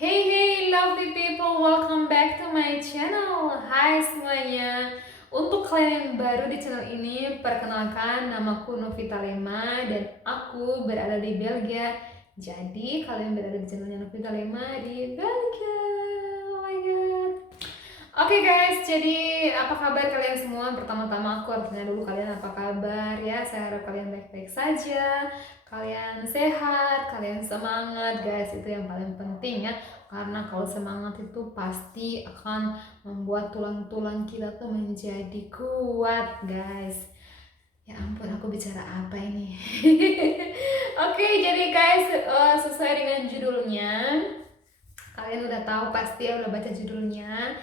Hey hey lovely people, welcome back to my channel. Hai semuanya. Untuk kalian yang baru di channel ini, perkenalkan namaku Novita Lema dan aku berada di Belgia. Jadi kalian berada di channelnya Novita Lema di Belgia. Oh my god. Oke guys, jadi apa kabar kalian semua? Pertama-tama aku harus tanya dulu kalian apa kabar ya. Saya harap kalian baik-baik saja, kalian sehat, kalian semangat guys. Itu yang paling penting ya. Karena kalau semangat itu pasti akan membuat tulang-tulang kita tuh menjadi kuat guys. Ya ampun, aku bicara apa ini? Oke, jadi guys, sesuai dengan judulnya, kalian udah tahu pasti ya, udah baca judulnya.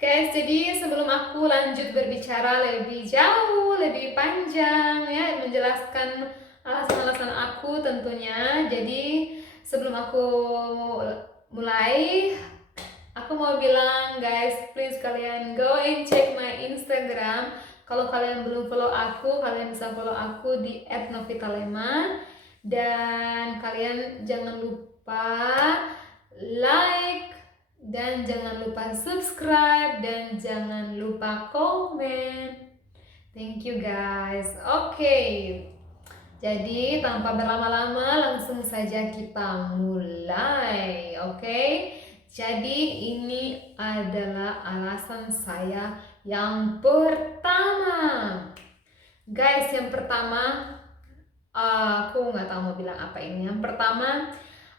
Guys, jadi sebelum aku lanjut berbicara lebih jauh, lebih panjang ya, menjelaskan alasan-alasan aku tentunya. Jadi sebelum aku mulai, aku mau bilang guys, please kalian go and check my Instagram. Kalau kalian belum follow aku, kalian bisa follow aku di @novitalema. Dan kalian jangan lupa like, dan jangan lupa subscribe, dan jangan lupa komen. Thank you guys. Oke, jadi tanpa berlama-lama langsung saja kita mulai. Oke, jadi ini adalah alasan saya yang pertama. Guys, yang pertama, aku nggak tahu mau bilang apa ini. Yang pertama,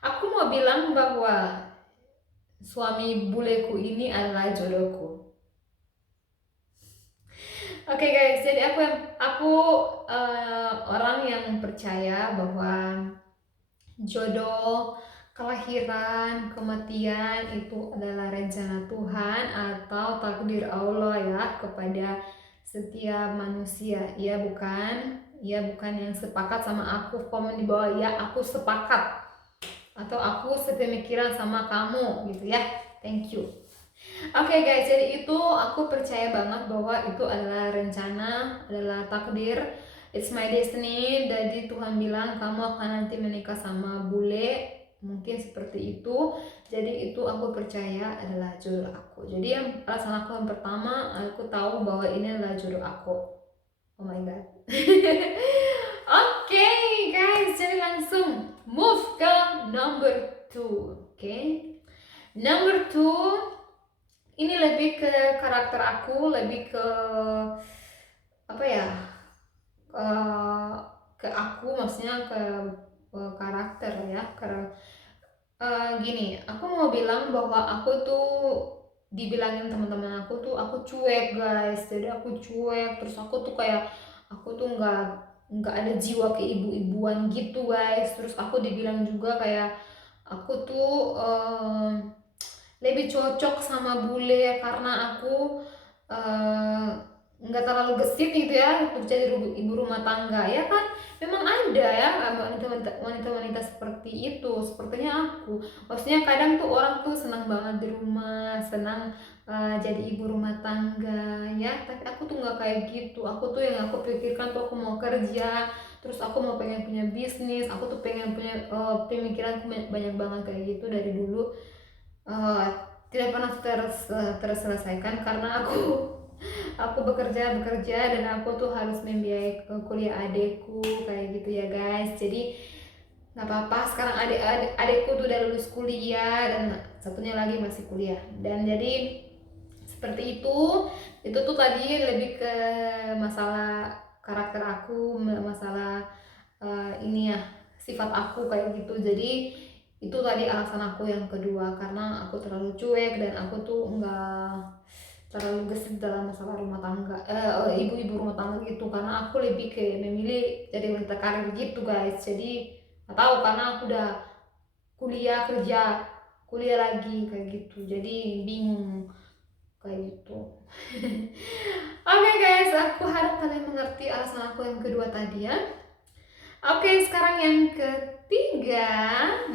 aku mau bilang bahwa suami buleku ini adalah jodohku. Oke guys, jadi aku orang yang percaya bahwa jodoh, kelahiran, kematian itu adalah rencana Tuhan atau takdir Allah ya kepada setiap manusia. Iya bukan? Iya bukan yang sepakat sama aku, komen di bawah ya aku sepakat atau aku sepemikiran sama kamu gitu ya. Thank you. Oke guys, jadi itu aku percaya banget bahwa itu adalah rencana, adalah takdir. It's my destiny. Jadi Tuhan bilang kamu akan nanti menikah sama bule, mungkin seperti itu. Jadi itu aku percaya adalah jodoh aku. Jadi yang alasan aku yang pertama, aku tahu bahwa ini adalah jodoh aku. Oh my god. Oke guys, jadi langsung move ke number 2. Oke. Number 2, ini lebih ke karakter aku, lebih ke apa ya, ke, ke aku maksudnya ke karakter ya. Gini, aku mau bilang bahwa aku tuh dibilangin teman-teman aku tuh aku cuek guys. Jadi aku cuek, terus aku tuh kayak aku tuh nggak ada jiwa keibu-ibuan gitu guys. Terus aku dibilang juga kayak aku tuh lebih cocok sama bule karena aku eh, nggak terlalu gesit gitu ya untuk jadi ibu rumah tangga ya kan. Memang ada ya wanita-wanita seperti itu, sepertinya aku. Maksudnya kadang tuh orang tuh senang banget di rumah, senang jadi ibu rumah tangga ya, tapi aku tuh nggak kayak gitu. Aku tuh yang aku pikirkan tuh aku mau kerja, terus aku mau pengen punya bisnis, aku tuh pengen punya pemikiran banyak banget kayak gitu dari dulu. eh, Tidak pernah terselesaikan karena aku bekerja dan aku tuh harus membiayai kuliah adekku kayak gitu ya guys. Jadi nggak apa-apa, sekarang adekku tuh udah lulus kuliah dan satunya lagi masih kuliah, dan jadi seperti itu tuh tadi lebih ke masalah karakter aku, masalah ini ya, sifat aku kayak gitu. Jadi itu tadi alasan aku yang kedua, karena aku terlalu cuek dan aku tuh nggak terlalu gesit dalam masalah rumah tangga, ibu-ibu rumah tangga gitu, karena aku lebih kayak memilih jadi wanita karir gitu guys. Jadi nggak tahu, karena aku udah kuliah kerja, kuliah lagi kayak gitu, jadi bingung kayak gitu. Oke guys, aku harap kalian mengerti alasan aku yang kedua tadi ya. Oke, sekarang yang ketiga,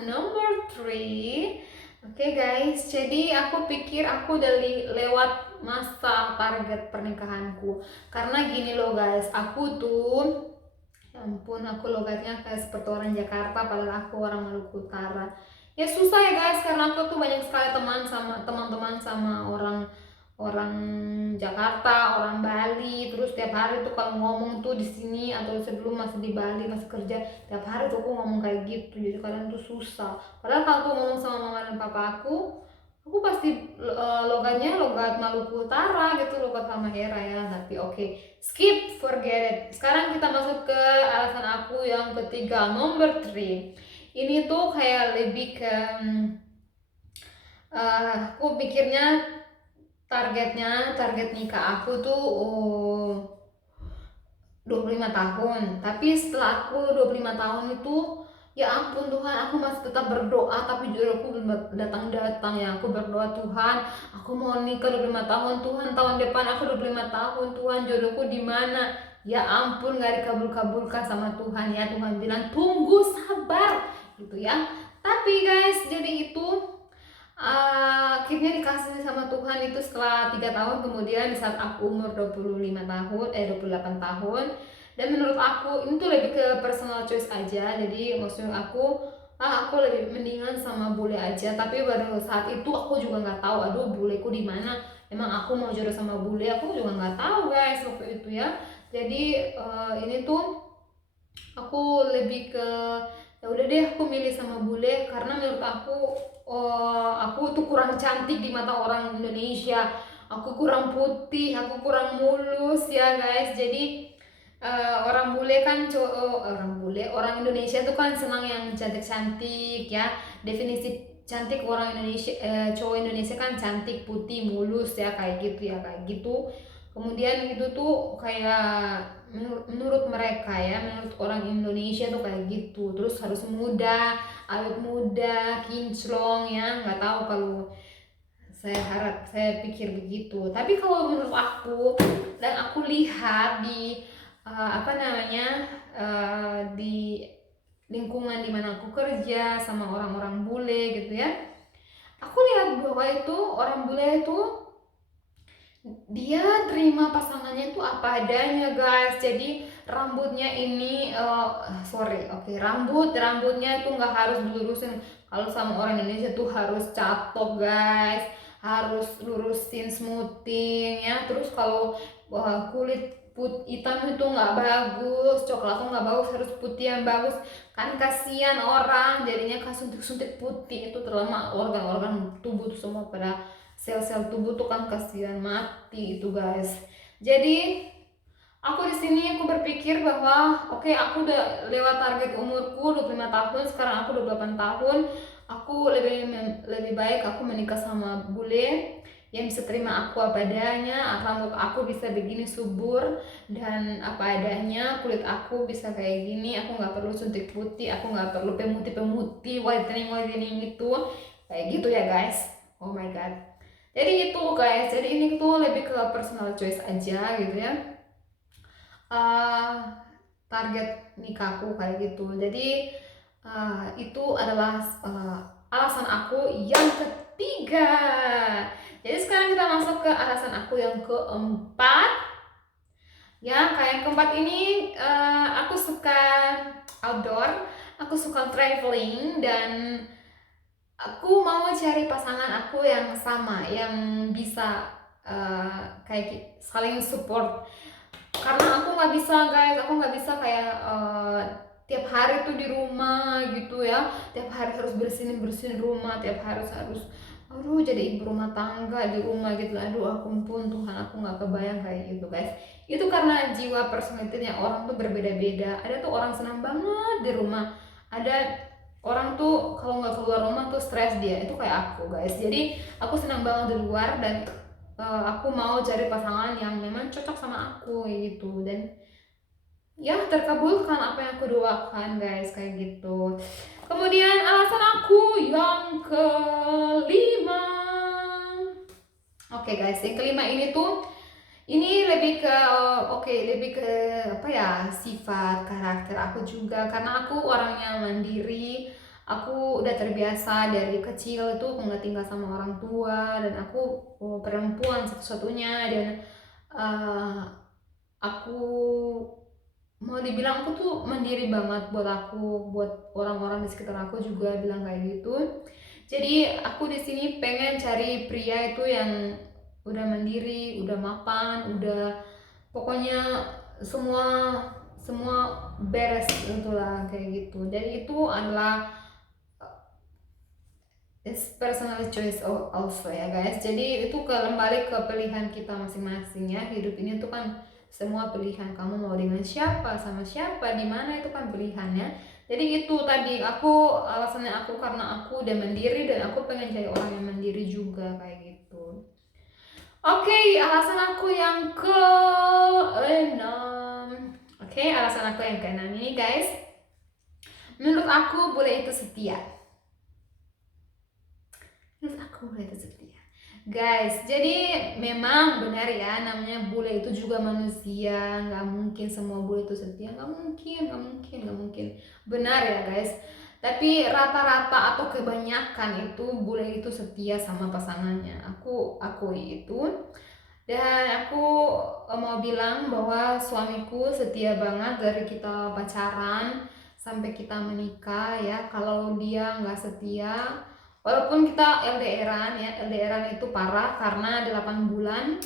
number 3. Oke guys, jadi aku pikir aku udah lewat masa target pernikahanku. Karena gini loh guys, aku tuh, ya ampun, aku logatnya kayak seperti orang Jakarta padahal aku orang Maluku Utara. Ya susah ya guys, karena aku tuh banyak sekali teman-teman sama orang orang Jakarta, orang Bali, terus tiap hari tuh kalau ngomong tuh di sini atau sebelum masih di Bali masih kerja, tiap hari tuh aku ngomong kayak gitu, jadi kalian tuh susah. Padahal kalau aku ngomong sama mama dan papa aku pasti logatnya logat Maluku Utara gitu, logat Halmahera ya. Tapi oke, skip, forget it. Sekarang kita masuk ke alasan aku yang ketiga, number 3. Ini tuh kayak lebih ke aku pikirnya target nikah aku tuh 25 tahun. Tapi setelah aku 25 tahun itu, ya ampun Tuhan, aku masih tetap berdoa tapi jodohku belum datang-datang ya. Aku berdoa, Tuhan, aku mau nikah 25 tahun, Tuhan tahun depan aku 25 tahun, Tuhan jodohku di mana? Ya ampun, gak dikabul-kabulkan sama Tuhan ya. Tuhan bilang tunggu, sabar gitu ya. Tapi guys, jadi itu akhirnya dikasih sama Tuhan itu setelah 3 tahun kemudian, di saat aku umur 28 tahun. Dan menurut aku ini tuh lebih ke personal choice aja, jadi maksudnya aku lebih mendingan sama bule aja. Tapi pada saat itu aku juga nggak tahu, aduh buleku di mana, emang aku mau jodoh sama bule, aku juga nggak tahu guys waktu itu ya. Jadi ini tuh aku lebih ke, ya udah deh aku milih sama bule karena menurut aku tuh kurang cantik di mata orang Indonesia, aku kurang putih, aku kurang mulus ya guys. Jadi orang bule kan orang Indonesia tuh kan senang yang cantik-cantik ya. Definisi cantik orang Indonesia, cowok Indonesia kan cantik, putih, mulus ya, kayak gitu ya, kayak gitu. Kemudian itu tuh kayak menurut mereka ya, menurut orang Indonesia tuh kayak gitu. Terus harus muda, awet muda, kinclong ya. Nggak tahu kalau saya pikir begitu. Tapi kalau menurut aku dan aku lihat di apa namanya, di lingkungan dimana aku kerja sama orang-orang bule gitu ya, aku lihat bahwa itu orang bule itu dia terima pasangannya itu apa adanya guys. Jadi rambutnya ini rambutnya itu nggak harus dilurusin. Kalau sama orang Indonesia tuh harus catok guys, harus lurusin, smoothing ya. Terus kalau kulit hitam itu nggak bagus, coklat tuh nggak bagus, harus putih yang bagus. Kan kasihan orang jadinya suntik-suntik putih, itu terlama organ-organ tubuh tuh semua pada sel-sel tubuh tuh kan kasihan mati itu guys. Jadi aku di sini aku berpikir bahwa oke, aku udah lewat target umurku 25 tahun, sekarang aku 28 tahun. Aku lebih baik aku menikah sama bule yang bisa terima aku apa adanya, rambut aku bisa begini subur dan apa adanya, kulit aku bisa kayak gini, aku nggak perlu suntik putih, aku nggak perlu pemutih whitening itu kayak gitu ya guys. Oh my god. Jadi itu guys, jadi ini tuh lebih ke personal choice aja gitu ya. uh, Target nikahku kayak gitu. Jadi itu adalah alasan aku yang ketiga. Jadi sekarang kita masuk ke alasan aku yang keempat. Ya, kayak yang keempat ini, aku suka outdoor, aku suka traveling, dan aku mau cari pasangan aku yang sama, yang bisa kayak saling support. Karena aku nggak bisa guys, aku nggak bisa kayak tiap hari tuh di rumah gitu ya, tiap hari harus bersihin bersihin rumah, tiap hari harus aduh jadi ibu rumah tangga di rumah gitu. Aduh aku pun Tuhan, aku nggak kebayang kayak gitu guys. Itu karena jiwa personalitinya orang tuh berbeda-beda. Ada tuh orang senang banget di rumah, ada orang tuh kalau nggak keluar rumah tuh stres dia. Itu kayak aku guys. Jadi aku senang banget di luar, dan aku mau cari pasangan yang memang cocok sama aku gitu, dan ya terkabulkan apa yang aku doakan guys, kayak gitu. Kemudian alasan aku yang kelima. Oke guys, yang kelima ini tuh ini lebih ke lebih ke apa ya, sifat karakter aku juga, karena aku orangnya mandiri. Aku udah terbiasa dari kecil itu nggak tinggal sama orang tua, dan aku perempuan satu-satunya, dan uh, aku mau dibilang aku tuh mandiri banget, buat aku, buat orang-orang di sekitar aku juga bilang kayak gitu. Jadi aku di sini pengen cari pria itu yang udah mandiri, udah mapan, udah pokoknya semua semua beres itulah kayak gitu. Jadi itu adalah it's personal choice also ya guys. Jadi itu kembali ke pilihan kita masing-masing ya. Hidup ini tuh kan semua pilihan, kamu mau dengan siapa, sama siapa, di mana itu kan pilihannya. Jadi itu tadi aku alasannya aku karena aku udah mandiri dan aku pengen cari orang yang mandiri juga kayak gitu. Oke, alasan aku yang ke-6. Oke, alasan aku yang ke-6 ini guys. Menurut aku bule itu setia. Menurut aku bule itu setia. Guys, jadi memang benar ya, namanya bule itu juga manusia, nggak mungkin semua bule itu setia, nggak mungkin, nggak mungkin, nggak mungkin. Benar ya guys. Tapi rata-rata atau kebanyakan itu bule itu setia sama pasangannya. Aku akui itu. Dan aku mau bilang bahwa suamiku setia banget dari kita pacaran sampai kita menikah ya. Kalau dia nggak setia, walaupun kita LDRan ya, LDRan itu parah karena 8 bulan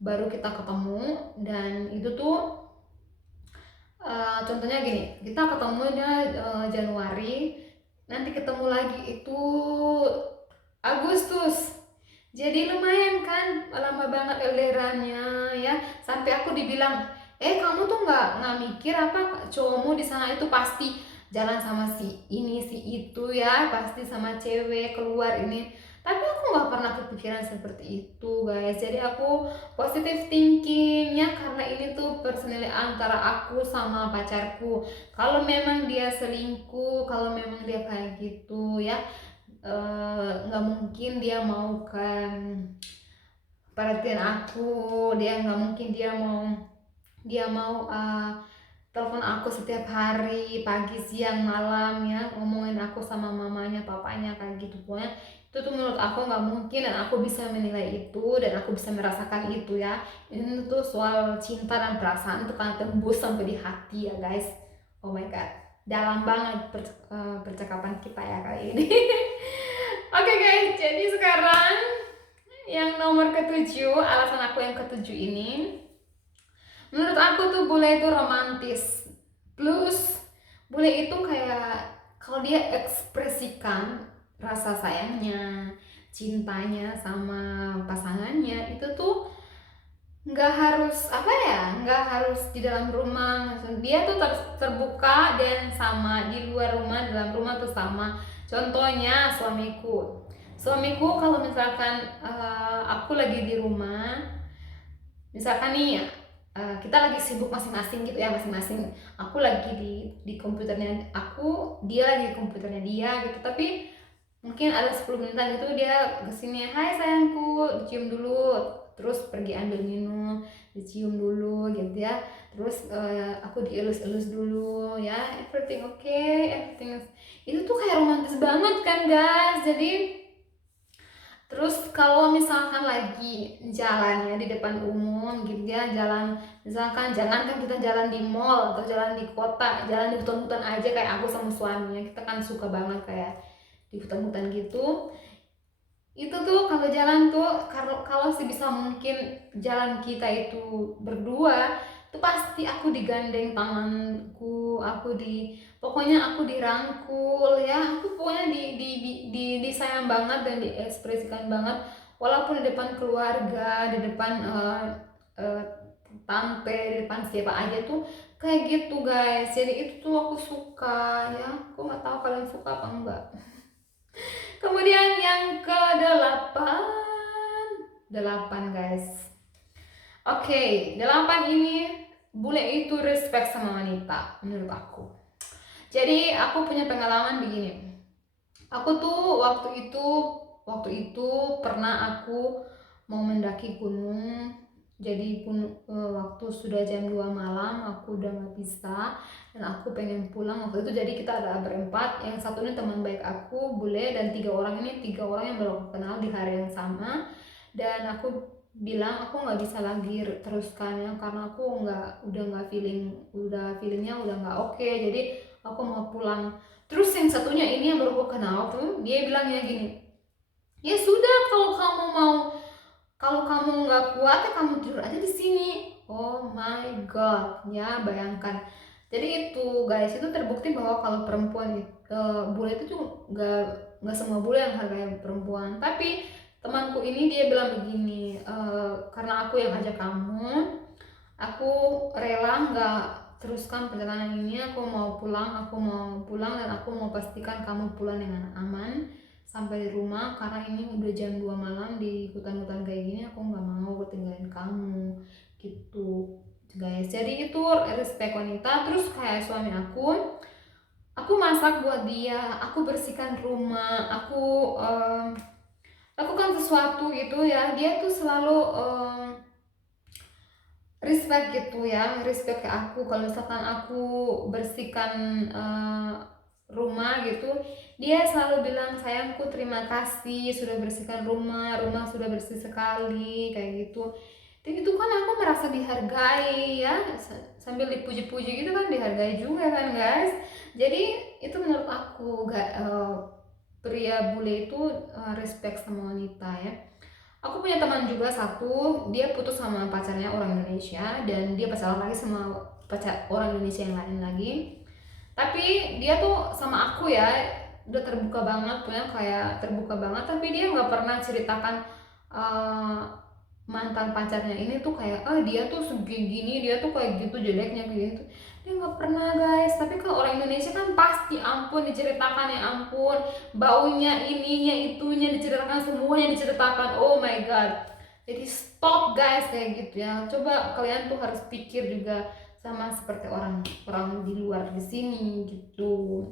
baru kita ketemu. Dan itu tuh contohnya gini, kita ketemunya Januari, nanti ketemu lagi itu Agustus. Jadi lumayan kan, lama banget LDRannya ya. Sampai aku dibilang, kamu tuh nggak mikir apa cowokmu di sana itu pasti jalan sama si ini si itu ya, pasti sama cewek keluar ini. Tapi aku nggak pernah kepikiran seperti itu guys. Jadi aku positive thinking ya, karena ini tuh personally antara aku sama pacarku. Kalau memang dia selingkuh, kalau memang dia kayak gitu ya, nggak mungkin dia mau kan perhatian aku, dia nggak mungkin dia mau telepon aku setiap hari pagi siang malam ya, ngomongin aku sama mamanya papanya kayak gitu. Pokoknya itu tuh menurut aku nggak mungkin, dan aku bisa menilai itu dan aku bisa merasakan itu ya. Ini tuh soal cinta dan perasaan itu kan tembus sampai di hati ya guys. Oh my god, dalam banget percakapan kita ya kali ini. Oke guys, jadi sekarang yang nomor ketujuh, alasan aku yang ketujuh ini, menurut aku tuh bule itu romantis. Plus bule itu kayak kalau dia ekspresikan rasa sayangnya, cintanya sama pasangannya itu tuh nggak harus apa ya, nggak harus di dalam rumah. Dia tuh terbuka dan sama di luar rumah, dalam rumah tuh sama. Contohnya suamiku kalau misalkan aku lagi di rumah, misalkan nih kita lagi sibuk masing-masing gitu ya, masing-masing aku lagi di komputernya aku, dia lagi di komputernya dia gitu, tapi mungkin ada 10 menitan itu dia kesini, hai sayangku, dicium dulu, terus pergi ambil minum, dicium dulu gitu ya, terus aku dielus-elus dulu ya, everything okay, everything itu tuh kayak romantis banget kan guys. Jadi terus kalau misalkan lagi jalan ya di depan umum gitu ya, jalan misalkan jangan kan kita jalan di mall atau jalan di kota, jalan di hutan-hutan aja kayak aku sama suaminya, kita kan suka banget kayak di hutan-hutan gitu. Itu tuh kalau jalan tuh, kalau sebisa mungkin jalan kita itu berdua, itu pasti aku digandeng tanganku, pokoknya aku dirangkul ya, aku pokoknya disayang banget dan diekspresikan banget, walaupun di depan keluarga, di depan uh, tante, di depan siapa aja tuh kayak gitu guys. Jadi itu tuh aku suka ya, aku nggak tahu kalian suka apa enggak. Kemudian yang ke-8, 8 guys. Oke, 8 ini bule itu respect sama wanita menurut aku. Jadi aku punya pengalaman begini. Aku tuh waktu itu pernah aku mau mendaki gunung. Jadi waktu sudah jam 2 malam aku udah nggak bisa dan aku pengen pulang waktu itu. Jadi kita ada berempat, yang satu ini teman baik aku bule, dan 3 orang yang baru aku kenal di hari yang sama. Dan aku bilang aku nggak bisa lagi teruskan ya, karena aku udah nggak feelingnya udah nggak oke, jadi aku mau pulang. Terus yang satunya ini yang baru aku kenal tuh, dia bilangnya gini, ya sudah, kalau kamu nggak kuat ya kamu tidur aja di sini. Oh my god, ya bayangkan. Jadi itu guys, itu terbukti bahwa kalau perempuan bule itu tuh nggak semua bule yang hargai perempuan. Tapi temanku ini dia bilang begini, karena aku yang ajak kamu, aku rela nggak teruskan perjalanan ini, aku mau pulang dan aku mau pastikan kamu pulang dengan aman sampai di rumah, karena ini udah jam 2 malam di hutan-hutan kayak gini, aku nggak mau ketinggalin kamu gitu guys. Jadi itu respect wanita. Terus kayak suami aku masak buat dia, aku bersihkan rumah, aku lakukan sesuatu gitu ya, dia tuh selalu respect gitu ya, respect ke aku. Kalau misalkan aku bersihkan rumah gitu, dia selalu bilang, sayangku terima kasih sudah bersihkan rumah sudah bersih sekali kayak gitu. Dan itu kan aku merasa dihargai ya, sambil dipuji-puji gitu kan, dihargai juga kan guys. Jadi itu menurut aku pria bule itu respect sama wanita ya. Aku punya teman juga satu, dia putus sama pacarnya orang Indonesia dan dia pacaran lagi sama pacar orang Indonesia yang lain lagi. Tapi dia tuh sama aku ya udah terbuka banget, punya kayak terbuka banget, tapi dia nggak pernah ceritakan uh, mantan pacarnya ini tuh kayak dia tuh segini, dia tuh kayak gitu jeleknya kayak gitu. Dia nggak pernah guys. Tapi kalau orang Indonesia kan pasti, ampun, diceritakan ya ampun, baunya, ininya, itunya diceritakan, semuanya diceritakan. Oh my god. Jadi stop guys kayak gitu ya. Coba kalian tuh harus pikir juga sama seperti orang di luar di sini gitu.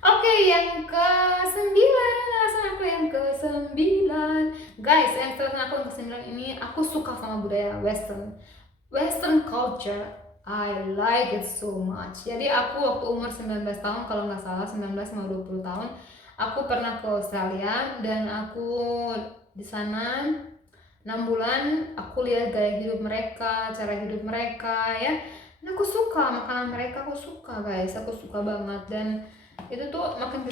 Oke, yang ke-9, alasan aku yang ke-9. Guys, yang alasan aku yang ke-9 ini, aku suka sama budaya Western culture. I like it so much. Jadi aku waktu umur 19 tahun, kalau nggak salah 19 sama 20 tahun, aku pernah ke Australia dan aku di sana 6 bulan. Aku lihat gaya hidup mereka, cara hidup mereka ya. Dan aku suka makanan mereka, aku suka guys, aku suka banget. Dan itu tuh makin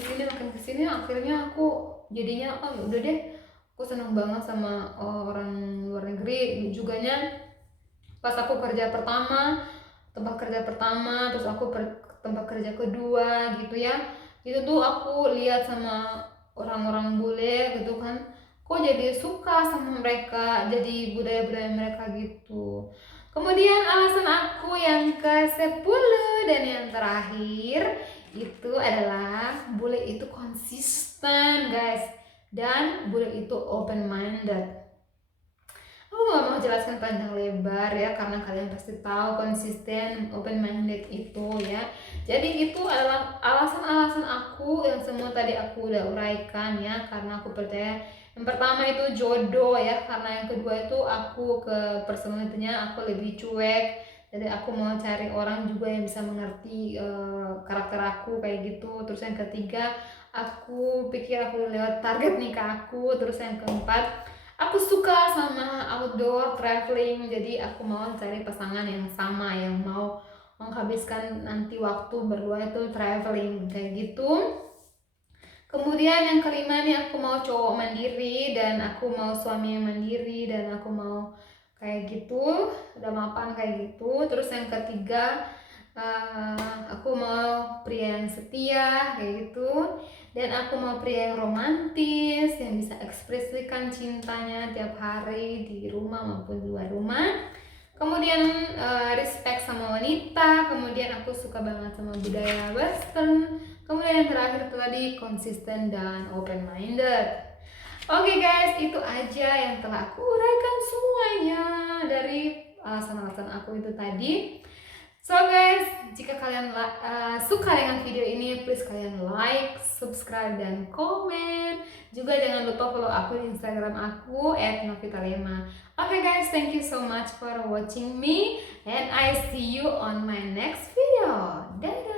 kesini akhirnya aku jadinya udah deh, aku senang banget sama orang luar negeri juga nya. Pas aku kerja pertama, tempat kerja pertama, terus aku tempat kerja kedua gitu ya, itu tuh aku lihat sama orang-orang bule gitu kan, kok jadi suka sama mereka, jadi budaya-budaya mereka gitu. Kemudian alasan aku yang ke-10 dan yang terakhir itu adalah bule itu konsisten guys, dan bule itu open minded. Aku nggak mau jelaskan panjang lebar ya, karena kalian pasti tahu konsisten, open minded itu ya. Jadi itu adalah alasan-alasan aku yang semua tadi aku udah uraikan ya, karena aku percaya yang pertama itu jodoh ya, karena yang kedua itu aku ke personalitinya aku lebih cuek, jadi aku mau cari orang juga yang bisa mengerti karakter aku kayak gitu. Terus yang ketiga, aku pikir aku lewat target nikah aku. Terus yang keempat, aku suka sama outdoor traveling, jadi aku mau cari pasangan yang sama, yang mau menghabiskan nanti waktu berdua itu traveling kayak gitu. Kemudian yang kelima nih, aku mau cowok mandiri dan aku mau suami yang mandiri dan aku mau kayak gitu, udah mapan kayak gitu. Terus yang ketiga, aku mau pria yang setia kayak gitu, dan aku mau pria yang romantis yang bisa ekspresikan cintanya tiap hari di rumah maupun di luar rumah. Kemudian respect sama wanita, kemudian aku suka banget sama budaya western, kemudian yang terakhir itu tadi konsisten dan open minded. Oke guys, itu aja yang telah aku uraikan semuanya dari alasan-alasan aku itu tadi. So guys, jika kalian suka dengan video ini, please kalian like, subscribe, dan komen. Juga jangan lupa follow aku di Instagram aku @novitalema. Okay guys, thank you so much for watching me, and I see you on my next video. Dadah!